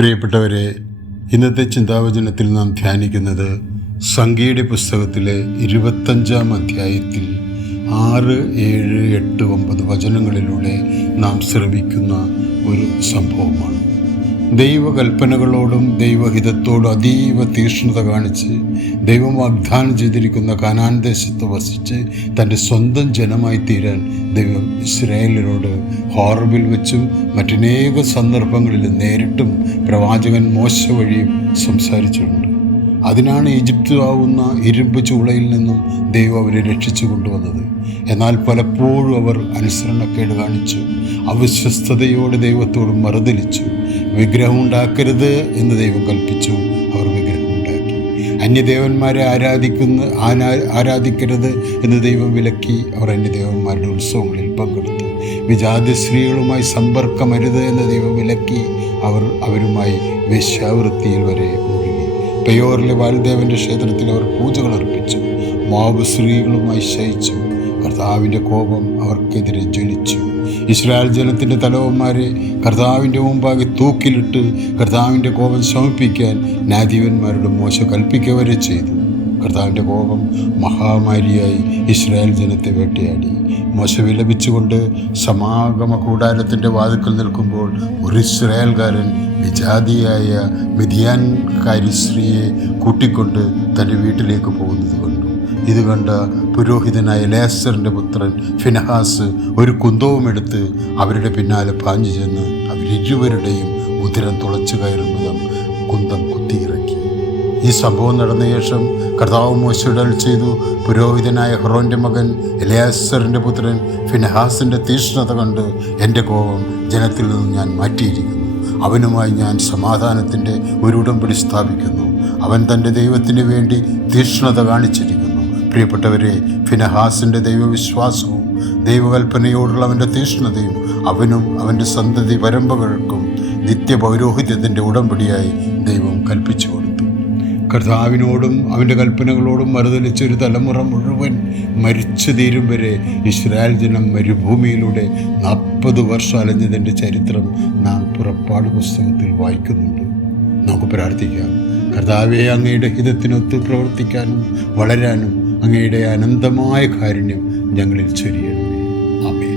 പ്രിയപ്പെട്ടവരെ, ഇന്നത്തെ ചിന്താവചനത്തിൽ നാം ധ്യാനിക്കുന്നത് സംഖ്യയുടെ പുസ്തകത്തിലെ 25-ാം അധ്യായത്തിൽ 6, 7, 8, 9 വചനങ്ങളിലൂടെ നാം ശ്രമിക്കുന്ന ഒരു സംഭവമാണ്. ദൈവകൽപ്പനകളോടും ദൈവഹിതത്തോടും അതീവ തീക്ഷ്ണത കാണിച്ച് ദൈവം വാഗ്ദാനം ചെയ്തിരിക്കുന്ന കാനാൻ ദേശത്ത് വസിച്ച് തൻ്റെ സ്വന്തം ജനമായി തീരാൻ ദൈവം ഇസ്രായേലിനോട് ഹോറബിൽ വെച്ചും മറ്റനേക സന്ദർഭങ്ങളിലും നേരിട്ടും പ്രവാചകൻ മോശ വഴിയും സംസാരിച്ചിട്ടുണ്ട്. അതിനാണ് ഈജിപ്ത് ആവുന്ന ഇരുമ്പ് ചൂളയിൽ നിന്നും ദൈവം അവരെ രക്ഷിച്ചു കൊണ്ടുവന്നത്. എന്നാൽ പലപ്പോഴും അവർ അനുസരണക്കേട് കാണിച്ചു, അവിശ്വസ്തയോടെ ദൈവത്തോട് മറുതലിച്ചു. വിഗ്രഹം ഉണ്ടാക്കരുത് എന്ന് ദൈവം കൽപ്പിച്ചു, അവർ വിഗ്രഹം ഉണ്ടാക്കി. അന്യദേവന്മാരെ ആരാധിക്കരുത് എന്ന് ദൈവം വിലക്കി, അവർ അന്യദേവന്മാരുടെ ഉത്സവങ്ങളിൽ പങ്കെടുത്തു. വിജാതി സ്ത്രീകളുമായി സമ്പർക്കമരുത് എന്ന് ദൈവം വിലക്കി, അവർ അവരുമായി വേശ്യാവൃത്തിയിൽ വരെ മുഴുകി. പെയോറിലെ വാൽദേവൻ്റെ ക്ഷേത്രത്തിൽ അവർ പൂജകൾ അർപ്പിച്ചു. മോവാബ് സ്ത്രീകളുമായി ശയിച്ചു. കർത്താവിൻ്റെ കോപം അവർക്കെതിരെ ജ്വലിച്ചു. ഇസ്രായേൽ ജനത്തിൻ്റെ തലവന്മാരെ കർത്താവിൻ്റെ മുമ്പാകെ തൂക്കിലിട്ട് കർത്താവിൻ്റെ കോപം ശമിപ്പിക്കാൻ ന്യായാധിപന്മാരുടെ മോശ കൽപ്പിക്കുക വരെ ചെയ്തു. കർത്താവിൻ്റെ കോപം മഹാമാരിയായി ഇസ്രായേൽ ജനത്തെ വേട്ടയാടി. മോശ വിലപിച്ചുകൊണ്ട് സമാഗമ കൂടാരത്തിൻ്റെ വാതിൽക്കൽ നിൽക്കുമ്പോൾ ഒരു ഇസ്രായേൽക്കാരൻ വിജാതിയായ മിദ്യാൻകാരി സ്ത്രീയെ കൂട്ടിക്കൊണ്ട് തൻ്റെ വീട്ടിലേക്ക് പോകുന്നത് കണ്ടു. ഇത് കണ്ട പുരോഹിതനായ എലയാസറിൻ്റെ പുത്രൻ ഫിനഹാസ് ഒരു കുന്തവുമെടുത്ത് അവരുടെ പിന്നാലെ പാഞ്ഞു ചെന്ന് അവരിരുവരുടെയും ഉദരം തുളച്ചു കയറും വിധം കുന്തം കുത്തിയിറക്കി. ഈ സംഭവം നടന്ന ശേഷം കർത്താവ് മോശയോട് അരുളി ചെയ്തു, പുരോഹിതനായ അഹ്റോൻ്റെ മകൻ എലയാസറിൻ്റെ പുത്രൻ ഫിനഹാസിൻ്റെ തീക്ഷ്ണത കണ്ട് എൻ്റെ കോപം ജനത്തിൽ നിന്ന് ഞാൻ മാറ്റിയിരിക്കുന്നു. അവനുമായി ഞാൻ സമാധാനത്തിൻ്റെ ഒരു ഉടമ്പടി സ്ഥാപിക്കുന്നു. അവൻ തൻ്റെ ദൈവത്തിന് വേണ്ടി തീക്ഷ്ണത കാണിച്ചിരിക്കുന്നു. പ്രിയപ്പെട്ടവരെ, ഫിനഹാസിൻ്റെ ദൈവവിശ്വാസവും ദൈവകൽപ്പനയോടുള്ള അവൻ്റെ തീക്ഷ്ണതയും അവനും അവൻ്റെ സന്തതി പരമ്പരകൾക്കും നിത്യപൗരോഹിത്യത്തിൻ്റെ ഉടമ്പടിയായി ദൈവം കൽപ്പിച്ചു കൊടുത്തു. കർത്താവിനോടും അവൻ്റെ കൽപ്പനകളോടും മറുതലിച്ചൊരു തലമുറ മുഴുവൻ മരിച്ചു തീരും വരെ ഇസ്രായേൽ ജനം മരുഭൂമിയിലൂടെ 40 വർഷം അലഞ്ഞതിൻ്റെ ചരിത്രം നാം പുറപ്പാട് പുസ്തകത്തിൽ വായിക്കുന്നുണ്ട്. നമുക്ക് പ്രാർത്ഥിക്കാം. കർത്താവെ, അങ്ങയുടെ ഹിതത്തിനൊത്ത് പ്രവർത്തിക്കാനും വളരാനും അങ്ങയുടെ അനന്തമായ കാരുണ്യം ഞങ്ങളിൽ ചൊരിയണമേ. ആമേൻ.